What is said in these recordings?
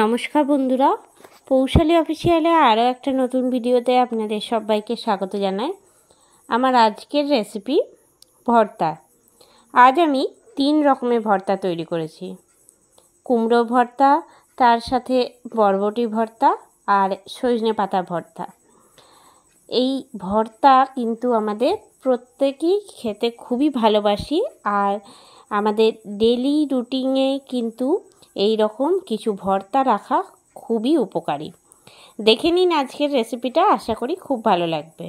নমস্কার বন্ধুরা, পৌশালী অফিসিয়ালে আরও একটা নতুন ভিডিওতে আপনাদের সবাইকে স্বাগত জানাই। আমার আজকের রেসিপি ভর্তা। আজ আমি 3 রকমের ভর্তা তৈরি করেছি। কুমড়ো ভর্তা, তার সাথে বরবটি ভর্তা আর সজনে পাতা ভর্তা। এই ভর্তা কিন্তু আমাদের প্রত্যেকেই খেতে খুবই ভালোবাসি, আর আমাদের ডেলি রুটিনে কিন্তু এই রকম কিছু ভর্তা রাখা খুবই উপকারী। দেখে নিন আজকের রেসিপিটা, আশা করি খুব ভালো লাগবে।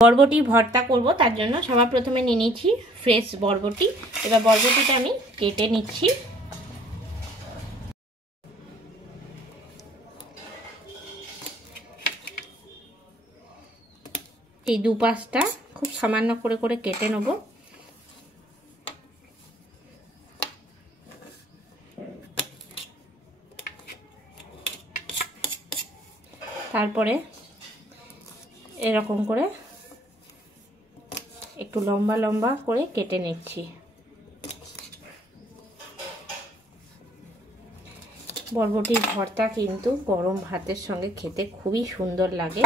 বরবটি ভর্তা করব, তার জন্য সবার প্রথমে নিয়ে নিচ্ছি ফ্রেশ বরবটি। এবার বরবটিটা আমি কেটে নিচ্ছি। এই দুপাশটা খুব সামান্য করে করে কেটে নেব। তারপরে এরকম করে একটু লম্বা লম্বা করে কেটে নিচ্ছি। বরবটির ভর্তা কিন্তু গরম ভাতের সঙ্গে খেতে খুবই সুন্দর লাগে।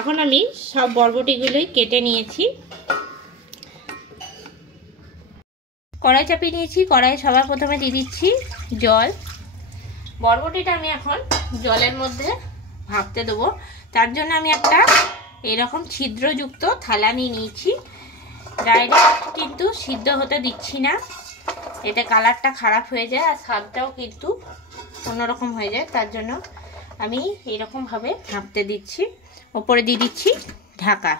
এখন আমি সব বরবটিগুলোই কেটে নিয়েছি। কড়াই চাপিয়ে নিয়েছি। কড়াই সবার প্রথমে দিয়ে দিচ্ছি জল। বরবটিটা আমি এখন জলের মধ্যে ভাপতে দেবো। তার জন্য আমি একটা এরকম ছিদ্রযুক্ত থালা নিয়ে নিয়েছি। ডাইরেক্ট কিন্তু সিদ্ধ হতে দিচ্ছি না, এতে কালারটা খারাপ হয়ে যায় আর স্বাদটাও কিন্তু অন্যরকম হয়ে যায়। তার জন্য আমি এরকমভাবে ভাপতে দিচ্ছি। ওপরে দিয়ে দিচ্ছি ঢাকা।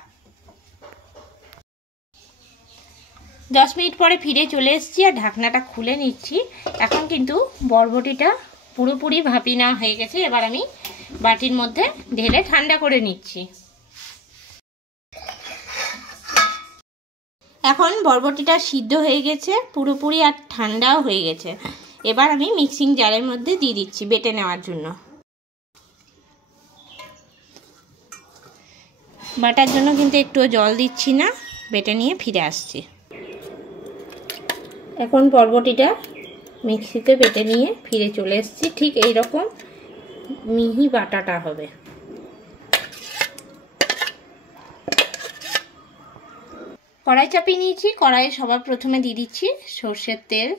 10 মিনিট পরে ফিরে চলে এসেছি আর ঢাকনাটা খুলে নিচ্ছি। এখন কিন্তু বরবটিটা পুরোপুরি ভাপি না হয়ে গেছে। এবার আমি বাটির মধ্যে ঢেলে ঠান্ডা করে নিচ্ছি। এখন বরবটিটা সিদ্ধ হয়ে গেছে পুরোপুরি, আর ঠান্ডাও হয়ে গেছে। এবার আমি মিক্সিং জারের মধ্যে দিয়ে দিচ্ছি বেটে নেওয়ার জন্য। বাটার জন্য কিন্তু একটু জল দিচ্ছি না, বেটে নিয়ে ফিরে আসছি। এখন বরবটিটা মিক্সিতে বেটে নিয়ে ফিরে চলে এসেছি। ঠিক এই রকম মিহি বাটাটা হবে। কড়াই চাপিয়ে নিয়েছি। কড়াইয়ে সবার প্রথমে দিয়ে দিচ্ছি সর্ষের তেল।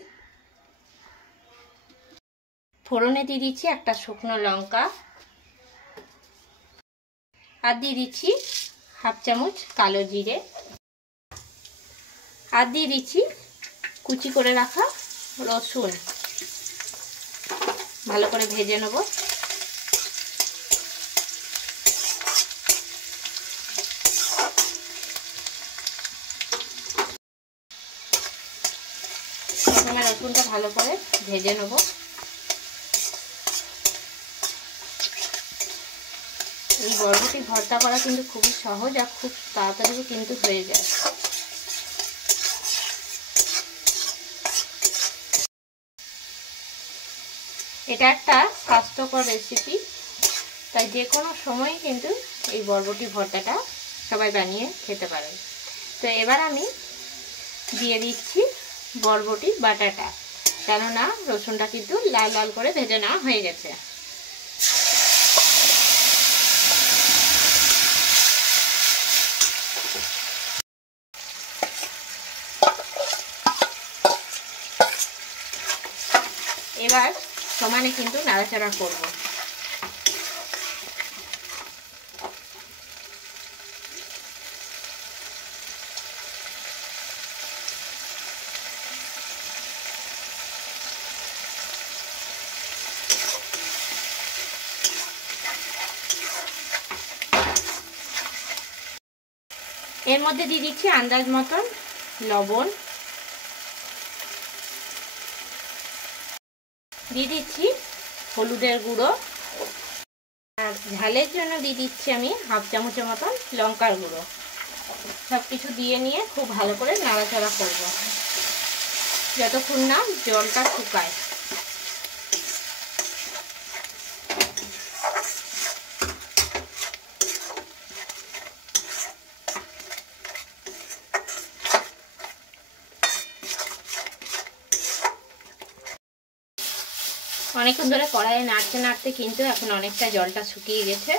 ফোড়নে দিয়ে দিচ্ছি একটা শুকনো লঙ্কা, আর দিয়ে দিচ্ছি হাফ চামচ কালো জিরে, আর দিয়ে দিচ্ছি কুচি করে রাখা রসুন। ভালো করে ভেজে নেব। প্রথমে রসুনটা ভালো করে ভেজে নেব। এই বরবটি ভর্তা করা কিন্তু খুবই সহজ আর খুব তাড়াতাড়ি কিন্তু হয়ে যায়। এটা একটা স্বাস্থ্যকর রেসিপি, তাই যে কোনো সময় কিন্তু এই বরবটি ভর্তাটা সবাই বানিয়ে খেতে পারেন। তো এবার আমি দিয়ে দিচ্ছি বরবটি বাটাটা, কেননা রসুনটা কিন্তু লাল লাল করে ভেজে নেওয়া হয়ে গেছে। এবার সমানে কিন্তু নাড়াচাড়া করব। এর মধ্যে দিয়ে দিচ্ছি আন্দাজ মতন লবণ, দিয়ে দিচ্ছি হলুদের গুঁড়ো, আর ঝালের জন্য দিয়ে দিচ্ছি আমি হাফ চামচের মতন লঙ্কার গুঁড়ো। সব কিছু দিয়ে নিয়ে খুব ভালো করে নাড়াচাড়া করব যতক্ষণ না জলটা শুকায়। অনেকক্ষণ ধরে কড়াইয়ে নাড়তে নাড়তে কিন্তু এখন অনেকটা জলটা শুকিয়ে গেছে।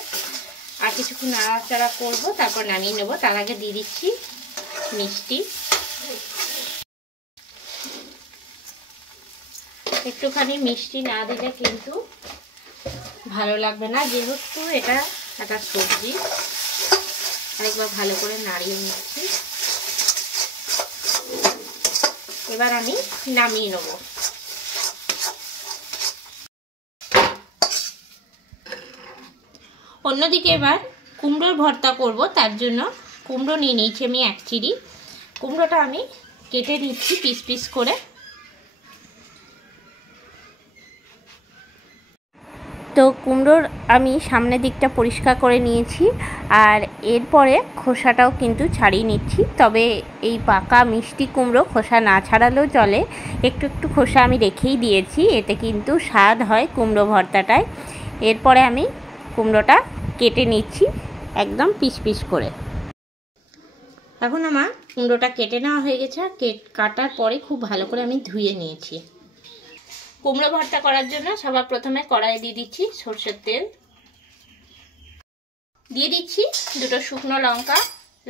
আর কিছুক্ষণ নাড়াচাড়া করবো, তারপর নামিয়ে নেবো। তার আগে দিয়ে দিচ্ছি মিষ্টি। একটুখানি মিষ্টি না দিলে কিন্তু ভালো লাগবে না, যেহেতু এটা একটা সবজি। আরেকবার ভালো করে নাড়িয়ে নিচ্ছি। এবার আমি নামিয়ে নেব। অন্যদিকে এবার কুমড়োর ভর্তা করব, তার জন্য কুমড়ো নিয়ে নিয়েছি আমি 1 চিড়ি। কুমড়োটা আমি কেটে নিচ্ছি পিস পিস করে। তো কুমড়োর আমি সামনের দিকটা পরিষ্কার করে নিয়েছি, আর এরপরে খোসাটাও কিন্তু ছাড়িয়ে নিচ্ছি। তবে এই পাকা মিষ্টি কুমড়ো খোসা না ছাড়ালেও চলে, একটু একটু খোসা আমি রেখেই দিয়েছি, এতে কিন্তু স্বাদ হয় কুমড়ো ভর্তাটায়। এরপরে আমি কুমড়োটা কেটে নিচ্ছি একদম পিস পিস করে। এখন আমার কুমড়োটা কেটে নেওয়া হয়ে গেছে। কাটার পরে খুব ভালো করে আমি ধুয়ে নিয়েছি। কুমড়ো ভর্তা করার জন্য সবার প্রথমে কড়াই দিয়ে দিচ্ছি সরষের তেল। দিয়ে দিচ্ছি 2টো শুকনো লঙ্কা।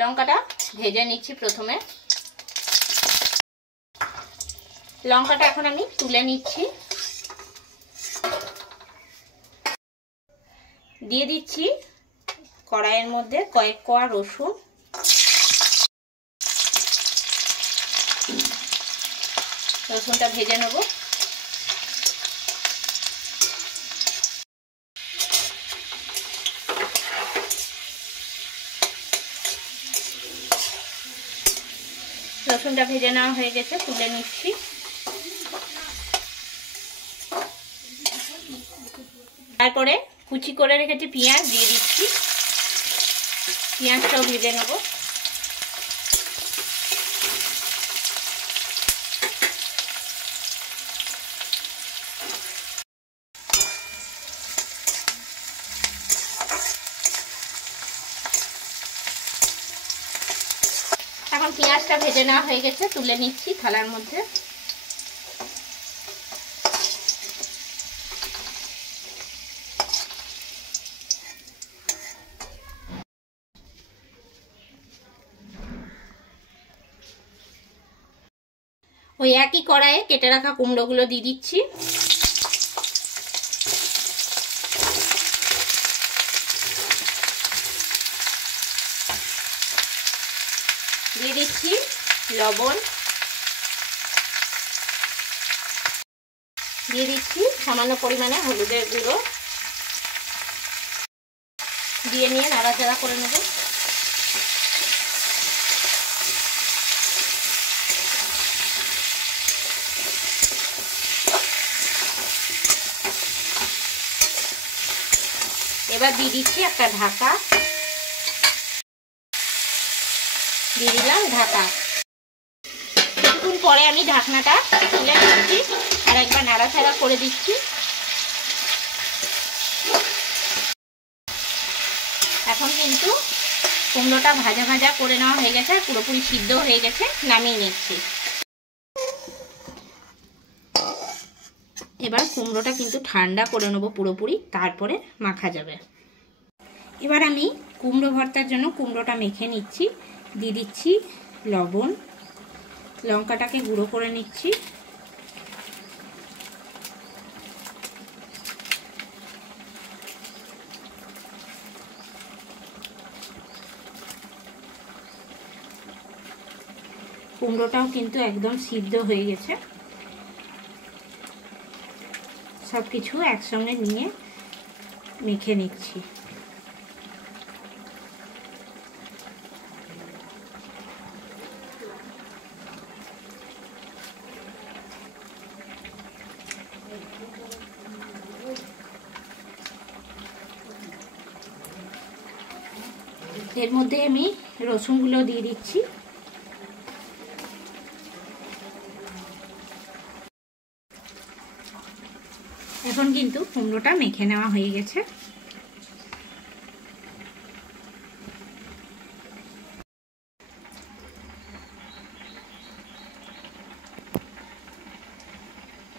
লঙ্কাটা ভেজে নিচ্ছি প্রথমে। লঙ্কাটা এখন আমি তুলে নিচ্ছি। দিয়ে দিচ্ছি কড়াইয়ের মধ্যে কয়েক কোয়া রসুন। রসুনটা ভেজে নেব। রসুনটা ভেজে নেওয়া হয়ে গেছে, তুলে নিচ্ছি। তারপরে কুচি করে রেখেছি পেঁয়াজ দিয়ে দিচ্ছি। পেঁয়াজটাও ভেজে নেব। এখন পেঁয়াজটা ভেজে নেওয়া হয়ে গেছে, তুলে নিচ্ছি থালার মধ্যে। ওই একই কড়াইয়ে কেটে রাখা কুমড়োগুলো দিয়ে দিচ্ছি। দিয়ে দিচ্ছি লবণ। দিয়ে দিচ্ছি সামান্য পরিমাণে হলুদের গুঁড়ো। দিয়ে নিয়ে নাড়াচাড়া করে নেব। এবার দিয়ে দিচ্ছি একটা ঢাকা। দিয়ে দিলাম ঢাকা। কিছুক্ষণ পরে আমি ঢাকনাটা তুলে দিচ্ছি আর একবার নাড়াচাড়া করে দিচ্ছি। এখন কিন্তু কুমড়োটা ভাজা ভাজা করে নেওয়া হয়ে গেছে, পুরোপুরি সিদ্ধ হয়ে গেছে। নামিয়ে নিচ্ছি। এবার কুমড়োটা কিন্তু ঠান্ডা করে নেবো পুরোপুরি, তারপরে মাখা যাবে। এবার আমি কুমড়ো ভর্তার জন্য কুমড়োটা মেখে নিচ্ছি। দিয়ে দিচ্ছি লবণ। লঙ্কাটাকে গুঁড়ো করে নিচ্ছি। কুমড়োটাও কিন্তু একদম সিদ্ধ হয়ে গেছে। সব কিছু একসঙ্গে নিয়ে মেখে নিচ্ছি। এর মধ্যে আমি রসুনগুলো দিয়ে দিচ্ছি। এখন কিন্তু কুমড়োটা মেখে নেওয়া হয়ে গেছে।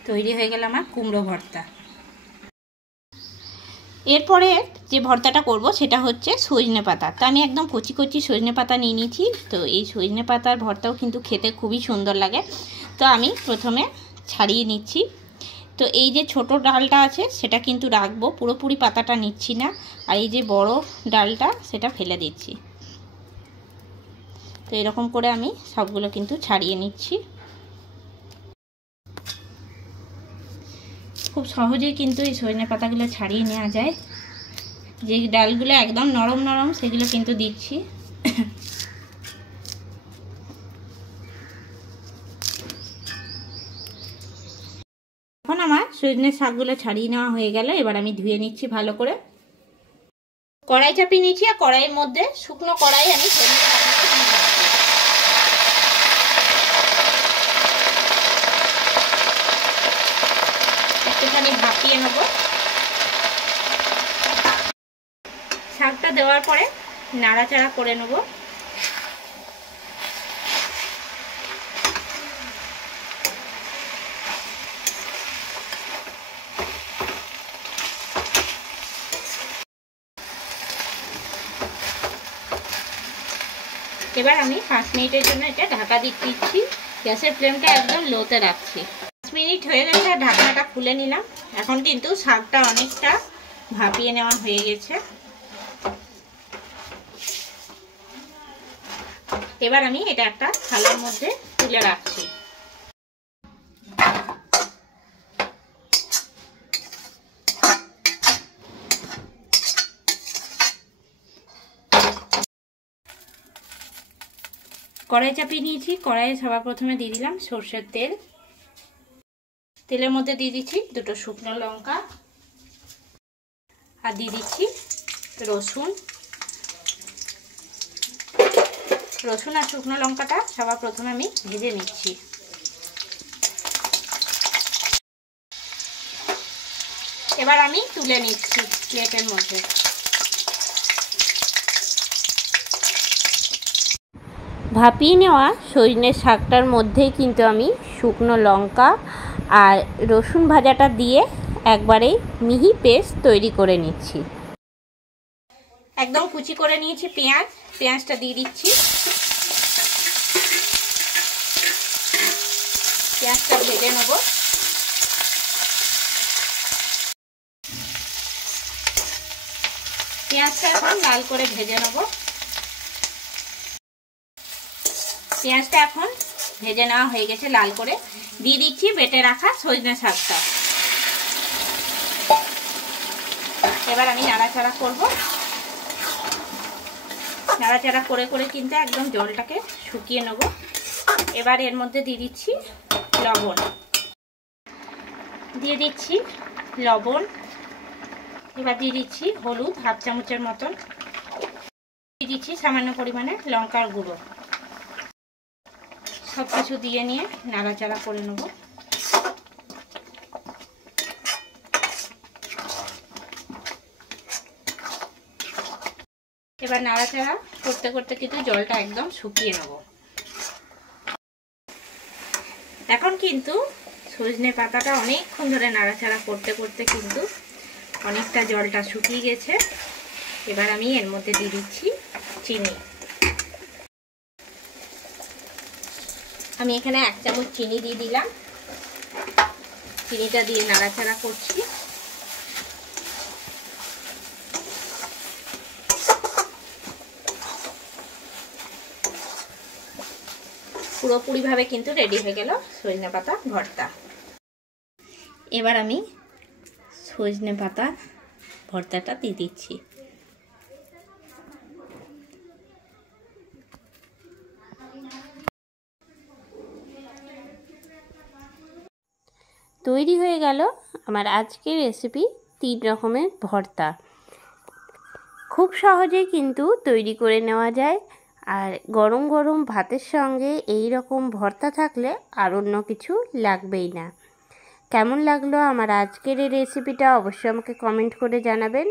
তৈরি হয়ে গেল আমার কুমড়ো ভর্তা। এরপরে যে ভর্তাটা করব সেটা হচ্ছে সজনে পাতা। তো আমি একদম কচি কচি সজনে পাতা নিয়ে নিয়েছি। তো এই সজনে পাতার ভর্তাও কিন্তু খেতে খুবই সুন্দর লাগে। তো আমি প্রথমে ছাড়িয়ে নিচ্ছি। তো এই যে ছোট ডালটা আছে সেটা কিন্তু রাখবো, পুরোপুরি পাতাটা নিচ্ছি না। আর এই যে বড় ডালটা সেটা ফেলে দিচ্ছি। তো এরকম করে আমি সবগুলো কিন্তু ছাড়িয়ে নিচ্ছি। খুব সহজেই কিন্তু এই সজনে পাতাগুলো ছাড়িয়ে নেওয়া যায়। যে ডালগুলো একদম নরম নরম সেগুলো কিন্তু দিচ্ছি। এখন আমার সজনের শাকগুলো ছাড়িয়ে নেওয়া হয়ে গেল। এবার আমি ধুয়ে নিচ্ছি ভালো করে। কড়াই চাপিয়ে নিয়েছি আর কড়াইয়ের মধ্যে শুকনো কড়াই আমি একটুখানি ভাপিয়ে নেব। শাকটা দেওয়ার পরে নাড়াচাড়া করে নেব। এবার আমি 5 মিনিটের জন্য এটা ঢাকা দিয়ে দিচ্ছি। গ্যাসের ফ্লেমটা একদম লোতে রাখছি। 5 মিনিট হয়ে গেছে, ঢাকনাটা খুলে নিলাম। এখন কিন্তু শাকটা অনেকটা ভাপিয়ে নেওয়া হয়ে গেছে। এবার আমি এটা একটা থালার মধ্যে তুলে রাখছি। কড়াই চাপিয়ে নিয়েছি। কড়াইয়ে সবার প্রথমে দিয়ে দিলাম সরষের তেল। তেলের মধ্যে দিয়ে দিচ্ছি দুটো শুকনো লঙ্কা আর দিয়ে দিচ্ছি রসুন। রসুন আর শুকনো লঙ্কাটা সবার প্রথমে আমি ভেজে নিচ্ছি। এবার আমি তুলে নিচ্ছি প্লেটের মধ্যে। ভাপিয়ে নেওয়া সজনের শাকটার মধ্যেই কিন্তু আমি শুকনো লঙ্কা আর রসুন ভাজাটা দিয়ে একবারেই মিহি পেস্ট তৈরি করে নিচ্ছি। একদম কুচি করে নিয়েছি পেঁয়াজ। পেঁয়াজটা দিয়ে দিচ্ছি। পেঁয়াজটা ভেজে নেব। পেঁয়াজটা এখন লাল করে ভেজে নেব। পেঁয়াজটা এখন ভেজে নেওয়া হয়ে গেছে লাল করে। দিয়ে দিচ্ছি বেটে রাখা সজনে শাকটা। এবার আমি নাড়াচাড়া করব। নাড়াচাড়া করে করে কিন্তু একদম জলটাকে শুকিয়ে নেব। এবার এর মধ্যে দিয়ে দিচ্ছি লবণ। দিয়ে দিচ্ছি লবণ। এবার দিয়ে দিচ্ছি হলুদ হাফ চামচের মতন। দিয়ে দিচ্ছি সামান্য পরিমাণে লঙ্কার গুঁড়ো। সব কিছু দিয়ে নিয়ে নাড়াচাড়া করে নেব। এবার নাড়াচাড়া করতে করতে কিন্তু জলটা একদম শুকিয়ে নেব। এখন কিন্তু সজনে পাতাটা অনেকক্ষণ ধরে নাড়াচাড়া করতে করতে কিন্তু অনেকটা জলটা শুকিয়ে গেছে। এবার আমি এর মধ্যে দিয়ে দিচ্ছি চিনি। আমি এখানে 1 চামচ চিনি দিয়ে দিলাম। চিনিটা দিয়ে নাড়াচাড়া করছি। পুরোপুরিভাবে কিন্তু রেডি হয়ে গেল সজনে পাতা ভর্তা। এবার আমি সজনে পাতা ভর্তাটা দিয়ে দিচ্ছি। তৈরি হয়ে গেল আমার আজকের রেসিপি 3 রকমের ভর্তা। খুব সহজেই কিন্তু তৈরি করে নেওয়া যায়। আর গরম গরম ভাতের সঙ্গে এই রকম ভর্তা থাকলে আর অন্য কিছু লাগবেই না। কেমন লাগলো আমার আজকের এই রেসিপিটা অবশ্যই আমাকে কমেন্ট করে জানাবেন।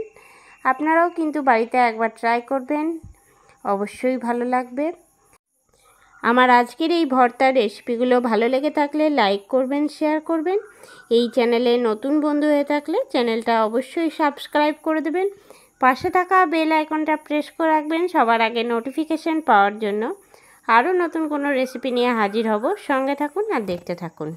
আপনারাও কিন্তু বাড়িতে একবার ট্রাই করবেন, অবশ্যই ভালো লাগবে। আমার আজকের এই ভর্তার রেসিপিগুলো ভালো লেগে থাকলে লাইক করবেন, শেয়ার করবেন। এই চ্যানেলে নতুন বন্ধু হয়ে থাকলে চ্যানেলটা অবশ্যই সাবস্ক্রাইব করে দেবেন। পাশে থাকা বেল আইকনটা প্রেস করে রাখবেন সবার আগে নোটিফিকেশান পাওয়ার জন্য। আরও নতুন কোনো রেসিপি নিয়ে হাজির হব। সঙ্গে থাকুন আর দেখতে থাকুন।